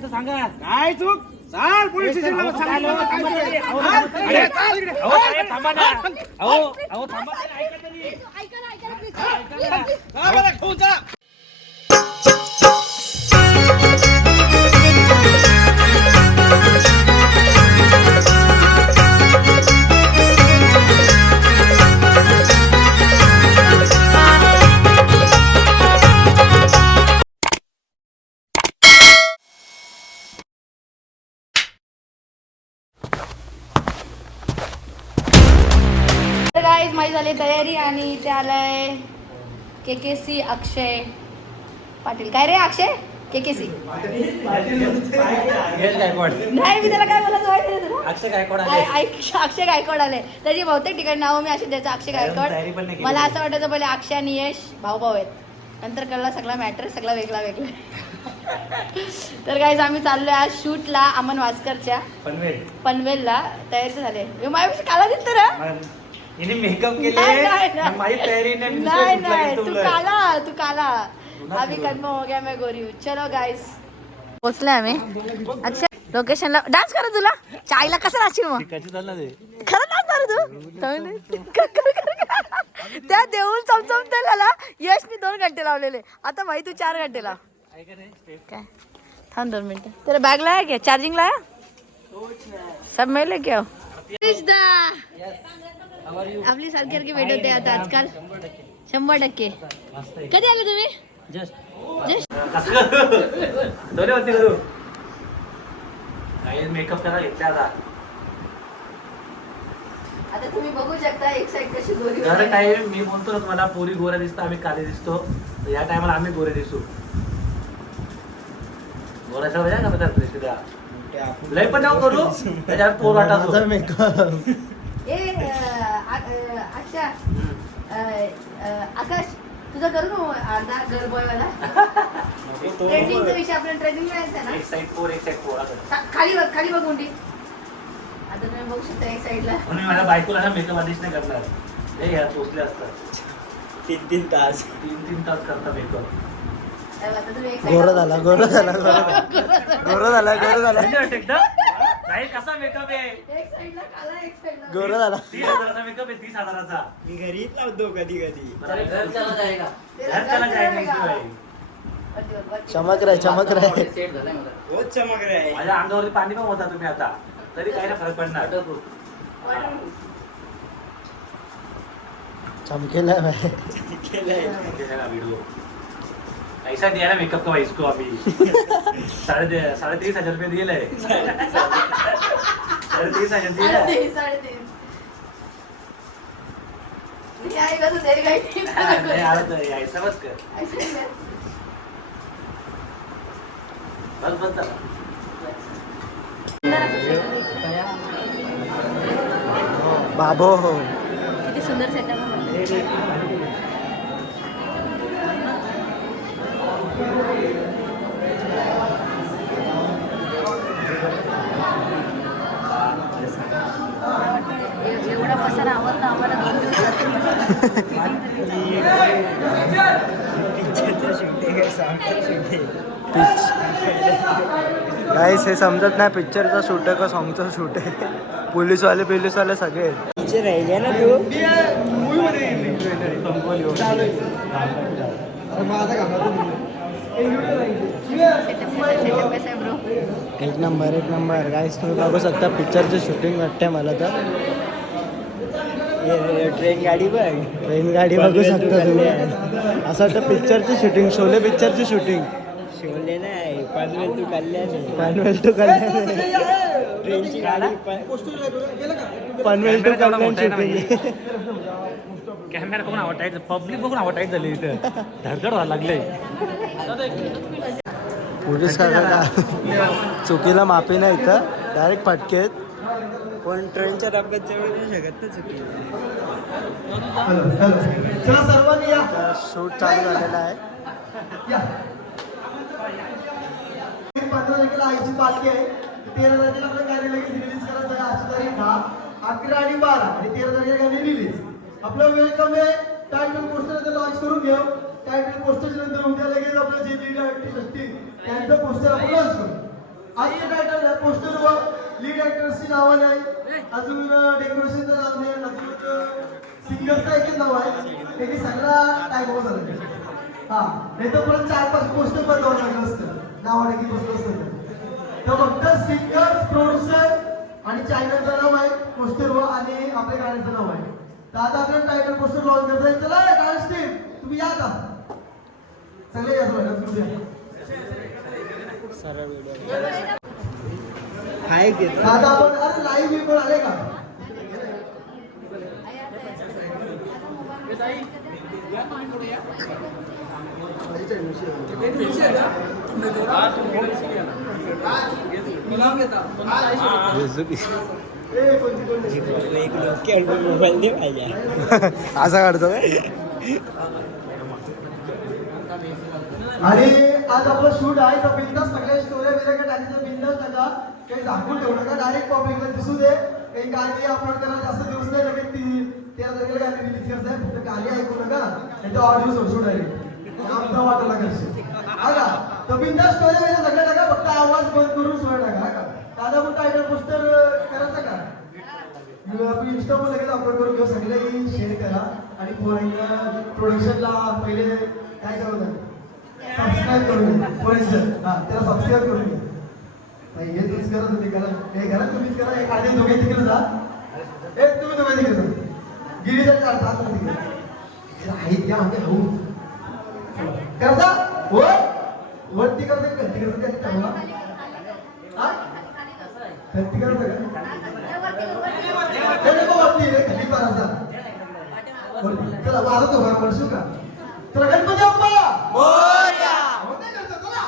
सांगा काय चूक चाल पोलीस स्टेशनला थांबा ना अहो थांबा ऐका तरी ऐका गाईज माझी झाली तयारी आणि इथे आलाय KKC अक्षय पाटील. काय रे अक्षय? KKC नाही, मी त्याला काय बोलायचं माहिती नाही तुला. अक्षय गायकवाड आले. त्याची बहुतेक ठिकाणी नाव मी अशी द्यायचं अक्षय गायकवाड. मला असं वाटायचं पहिले अक्षय आणि यश भाऊ आहेत, नंतर कळला सगळा मॅटर सगळा वेगळा तर गाईज आम्ही चाललोय आज शूटला अमन वास्करच्या पनवेलला. तयारी झाले माझ्यापेक्षा काला दिसतो रे. इने मेकअप केले माझी तयारी नाही तू काला अभी कन्फर्म हो गया मैं गोरी हूँ. चलो गाइस पोचले आम्ही. अच्छा लोकेशनला डान्स करू तुला चायला कसं नाचू मग खरं डान्स करू तू त्या देऊळ चमचम त्याला यशनी 2 घंटे लावलेले. आता भाई तू 4 घंटे लाव. काय थांब 2 मिनिटं. तेरा बैग लाया क्या? चार्जिंग लाया? सब मिले क्या? आपली सारखी भेट होते आता आजकाल 100%. कधी आले तुम्ही? जस्ट मेकअप करा घेतला आता तुम्ही बघू शकता एक साईड कशी गोरी. खरं काय मी म्हणतो ना मला पोरी गोऱ्या दिसतो आम्ही काळे दिसतो. या टायमाला आम्ही गोरे दिसू. गोऱ्याचा म्हणजे का लय पण नाव करू त्याच्यावर पोर वाटा मेकअप. अच्छा आकाश तुझा करू ना अर्धा गर्ल बॉय वाला ट्रेंडिंगचा विषय. आपल्याला ट्रेंडिंग मिळायचं ना. एक साइड 4 खाली बघ उंडी. आता तुम्ही बघू शकता एक साईडला. म्हणून माझ्या बायकोला ना मेकअप आधीच नाही करणार. हे यार पोचले असतात 3 तास करता मेकअप. गोरा झाला नाही कसा मेकअप आहे. एक साईडला काला एक साईडला गोरा झाला. 30,000चा मेकअप आहे 30,000चा. मी घरी लावतो कधी घर चला जाएगा. चमक रहा बहुत चमक रहा. माझ्या अंगावरती पाणी पण होता तुम्ही आता तरी काही ना फरक पडणार. चमकेला वीडियो ऐसा दिया ना मेकअप का इसको अभी 33,000 रुपये दिए. 33,000 दिए. ऐसा बस कर बस बाबो हो किती सुंदर सेटअप. एवढा पसारा आवडला आम्हाला 2 दिवस. गाईस हे समजत नाही पिक्चरचा शूट आहे का सॉंगचा शूट आहे. पोलीसवाले सगळे राहिले ना तू. एक नंबर गाईस तुम्ही बघू शकता पिक्चरची शूटिंग वाटते मला तर. ट्रेन गाडी बघू शकता तुम्ही. असं वाटतं पिक्चरची शूटिंग शोले पिक्चरची शूटिंग. शोले नाही पनवेल टू कल्याण ट्रेनची गाडी Panvel to Kalyan shooting. Camera बघून आवटायचं पब्लिक बघून आवटायचं झाली इथं धडधड व्हायला लागले. पोलीस काका चुकीला माफी नाही इथं डायरेक्ट फटकेत. पण ट्रेनच्या डब्यात जवळ येऊ शकत ना चुकी. शूट चालू झालेला आहे. 15 तारखेला आईची पालखी आहे. 13 तारखेला आपलं गाणी लगेच रिलीज करायचं आहे. आजची तारीख 10, 11 आणि 12 आणि 13 तारखेला गाणी रिलीज. आपलं वेलकम आहे. टायटल पोस्टर लॉन्च करून घेऊ. टायटल पोस्टरच्या नंतर उद्या लगेच आपलं जे लीड आर्टिस्ट असतील त्यांचं पोस्टर आपण लॉन्च करू. आजचं टायटल आहे पोस्टरवर लीड ऍक्टर्सची नावं नाही, अजून डेकोरेशनचं नाव नाही, अजून सिंगर्सचं एकच नाव आहे, त्याची सगळा टाईप होत झाला. हा नाही तर परत 4-5 पोस्टर बनवावं लागलं असतं नावाने की बसलं असतं तर फक्त सिंगर्स, प्रोड्युसर आणि चॅनलचं नाव आहे पोस्टरवर आणि आपल्या गाण्याचं नाव आहे. तर आता आपल्याला टायटल पोस्टर लॉन्च करता येईल. चला डान्स टीम तुम्ही या का सगळे या थोडं तुम्ही या. हाय घेतो आता आपण अरे लाईव्ह पेपर आले का मोबाईल दे पाहिजे असा काढतो आणि आज आपलं शूट आहे तर बिंदास सगळ्या स्टोऱ्या वेगळ्या टाकायचं बिंदास टाका काही झाकून ठेवू नका डायरेक्ट पब्लिकला दिसू दे काही गाणी आपण त्याला जास्त दिवस नाही लगेच 13 तारखेला गाणी रिलीज करायचं आहे फक्त गाणी ऐकू नका नाही तर ऑडिओ सोडू डायरेक्ट आमचा वाटायला करशील हा का तर बिंदास स्टोऱ्या वेगळ्या सगळ्या टाका फक्त आवाज बंद करून सोडा टाका हा का दादा पण टायटल पोस्टर करायचं का आपण इंस्टावर लगेच अपलोड करून घेऊ सगळ्यांनी शेअर करा आणि प्रोडक्शनला पहिले काय करत सबस्क्राईब करून घ्या प्रोडक्शन हा त्याला सबस्क्राईब करून घ्या हे तुम्हीच करत होते करा हे करा तुम्हीच करा एक आधी दोघे तिकडे जा एक तुम्ही दोघे तिकडे जा गिरीच्या जात आहेत त्या आम्ही होऊ करता वर वरती करते गती करते चांगला हा गती करता का नको वरती रे खाली पाराचा वरती चला माझा तो बरोबर शू का चला गणपती बाप्पा मोरया होते करतो चला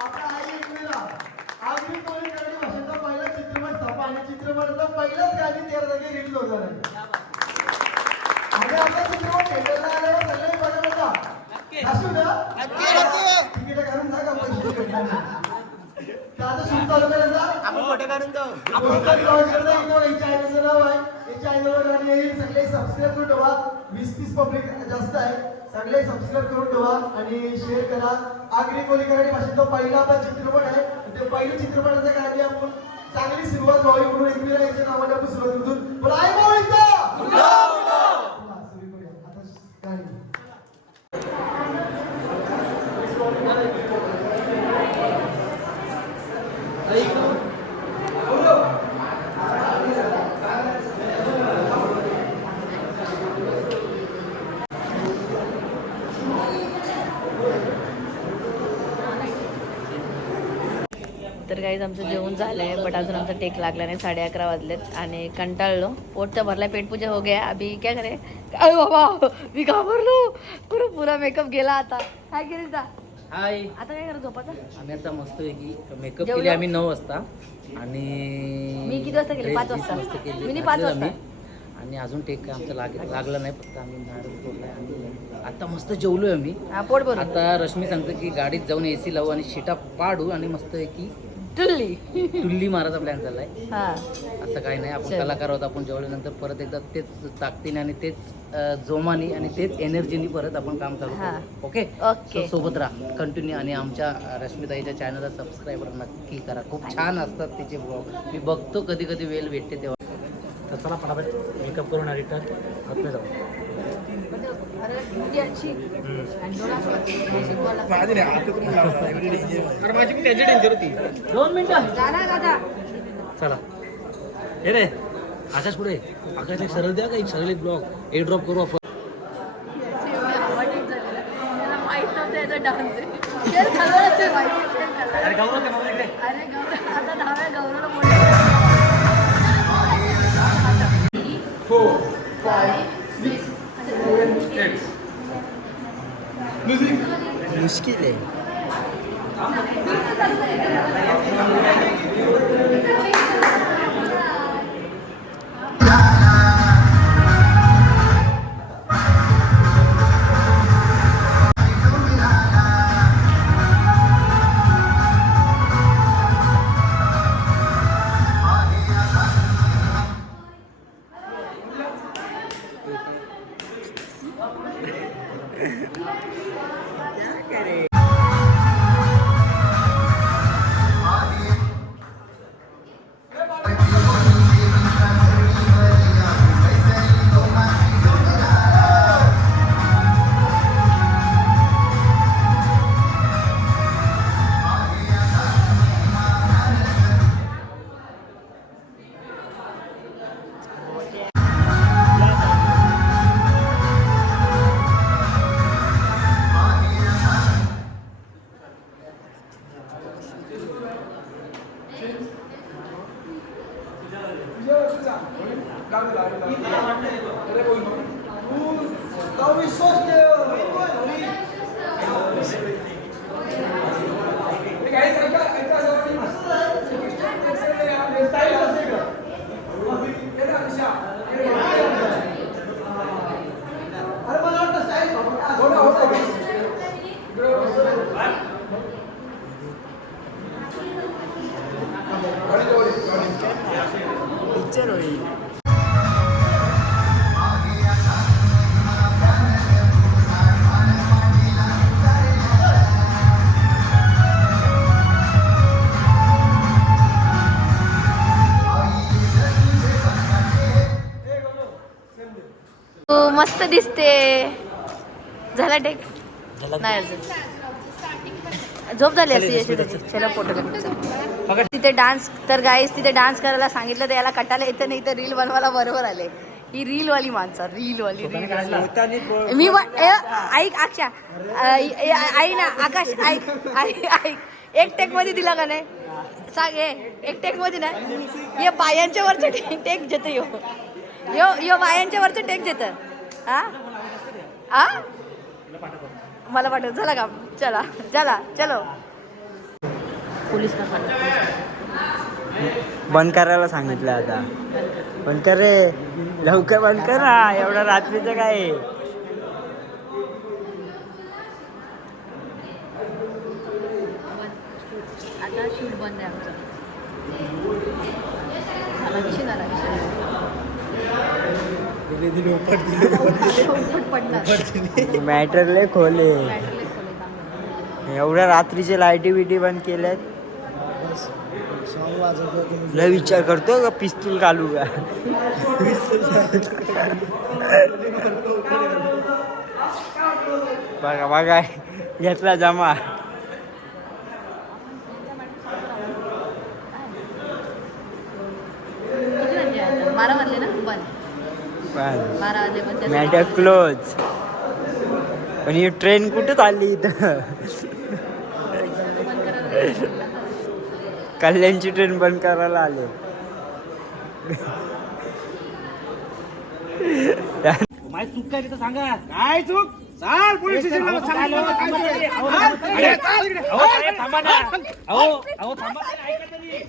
आता आई एकमेला आगरी कोणी करणे भाषेचा पहिला चित्रपट सपा आणि चित्रपटाचा पहिलाच गाणी 13 जागी रिलीज होणार आहे आणि आपला चित्रपट थिएटरला आल्यावर सगळे बघा बघा असू ना तिकीट घालून जा का पैसे आता शूट चालू करायचा आपण फोटो काढून जाऊ आपण लॉन्च करता येतो चॅनलचं नाव आहे हे चॅनलवर गाणी येईल सगळे सबस्क्राईब करून ठेवा 20-30 पब्लिक जास्त आहे सगळे सबस्क्राईब करून ठेवा आणि शेअर करा आगरी कोली कराडी भाषेचा पहिला आपला चित्रपट आहे ते पहिल्या चित्रपटाच्या गाणी आपण चांगली सुरुवात व्हावी म्हणून एकमेला याच्या नावाने आपण सुरुवात करतो पण आई माऊलीचा आता गाणी तर काहीच आमचं जेवण झालंय बट अजून आमचा टेक लागला नाही 11:30 वाजलेत आणि कंटाळलो पोट तर भरला पेट पूजा हो गया अभी क्या करे अरे बाबा मी घाबरलो पुरा मेकअप गेला आता काय केलं हाय आता काय करत झोपाचा आम्ही आता मस्त पैकी मेकअप केले आम्ही 9 वाजता आणि मी किती वाजता केली 5 वाजता मी 5 वाजता आणि अजून टेक काय आमचं लागलं नाही फक्त आम्ही नारळ फोडलाय आणि आता मस्त जेवलोय आम्ही पोट भरून आता रश्मी सांगते की गाडीत जाऊन AC लावू आणि शिटा पाडू आणि मस्त पैकी टुल्ली मारायचा प्लॅन चाललाय असं काही नाही आपण कलाकार होतो आपण जेवल्यानंतर परत एकदा तेच ताकदीने आणि तेच जोमाने आणि तेच एनर्जीने परत आपण काम करतो ओके सोबत राहा कंटिन्यू आणि आमच्या रश्मिताईच्या चॅनलला सबस्क्राईबर नक्की करा खूप छान असतात तिचे ब्लॉग मी बघतो कधी कधी वेळ भेटते तेव्हा तर चला फटाफट मेकअप करून रिटर्न आपल्या जाऊ दोन मिनिटं चला हे रे आकाश पुढे आकाश एक सरळ द्या का एक सरळ एक ब्लॉग एक ड्रॉप करू आपण अरे गौरव इकडे मुश्किल आहे पिक्चर होईल. तू मस्त दिसते. झाला टेक नाही अजून. झोप झाली अशी चला फोटो काढ. तिथे डान्स तर गाईस तिथे डान्स करायला सांगितलं तर याला कटायला येतं नाही तर रील बनवायला बरोबर आले. ही रील वाली माणसं रील वाली मी ऐक अक्षा आई ना आकाश ऐक ऐक एक टेक मध्ये दिला का नाही सांग हे एक टेक मध्ये ना ये बायांच्या वरचं टेक देतं यो यो यो बायांच्या वरचं टेक देतं. हा हा मला पाठव झाला का चला चला चलो. पोलीस बंद करायला सांगितलं आता. बंद कर रे लवकर बंद कर ना. एवढा रात्रीचं काय आहे? आता शूट बंद आहे आमचं. मॅटर लय खोले. एवढ्या रात्रीचे लाईटी बिटी बंद केल्यात. लय विचार करतो का पिस्तूल घालू का. बघा बघा घेतला जमा. बारा वाजले ना बंद. 12 वाजले पण मॅटर क्लोज. पण ही ट्रेन कुठे चालली इथं. कल्याणची ट्रेन बंद करायला आले. माझी चूक काय तिथं सांगा. काय चूक चाल पोलीस स्टेशनला सांगितलं काय थांबा ना. अहो थांबा ऐका तरी.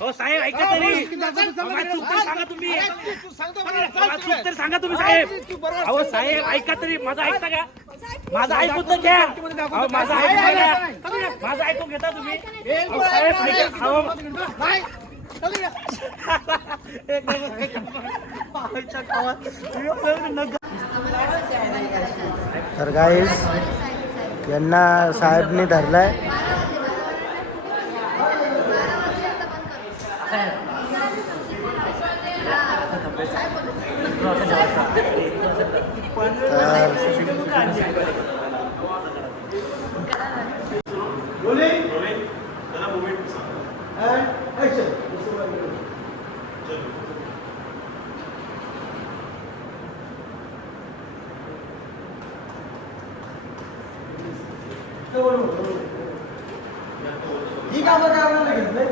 हो साहेब ऐका तरी. माझी चूक तरी सांगा तुम्ही. माझी चूक तरी सांगा तुम्ही साहेब. अहो साहेब ऐका तरी. माझं ऐकता का. माझं ऐकून तर घ्या. माझं ऐकून घ्या. माझं ऐकून घेता तुम्ही. साहेब तर गाईस यांना साहेबने धरलाय. ही कामं करायला लागेल नाही.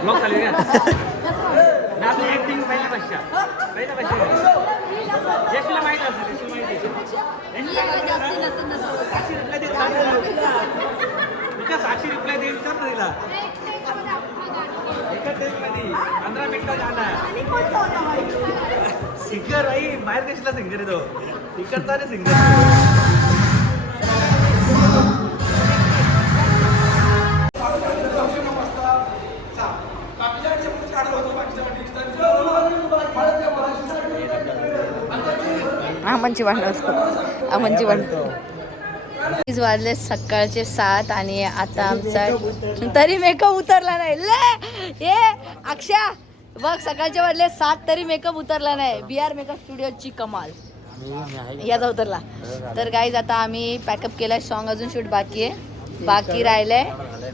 ब्लॉग चालू आहे ना आपली ऍक्टिंग पहिल्यापेक्षा यशला माहित असेल. साक्षी रिप्लाय देईल तर तिला एका टेकमध्ये 15 मिनिटं जाणार. सिंगर भाई बाहेर देशाला सिंगर आहे तो. तिकडचा नाही सिंगर. आमनची भांडण असतात. आमनची भांडण वाजले सकाळचे 7 आणि आता आमचा तरी मेकअप उतरला नाही. ले ये अक्षा बघ सकाळचे वाजले 7 तरी मेकअप उतरला नाही. BR मेकअप स्टुडिओची कमाल याचा उतरला. तर गाईज आता आम्ही पॅकअप केलाय. सॉन्ग अजून शूट बाकी आहे. बाकी राहिलंय.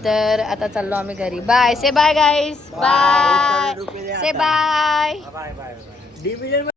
तर आता चाललो आम्ही घरी. बाय. से बाय गाईस. बाय. से बाय.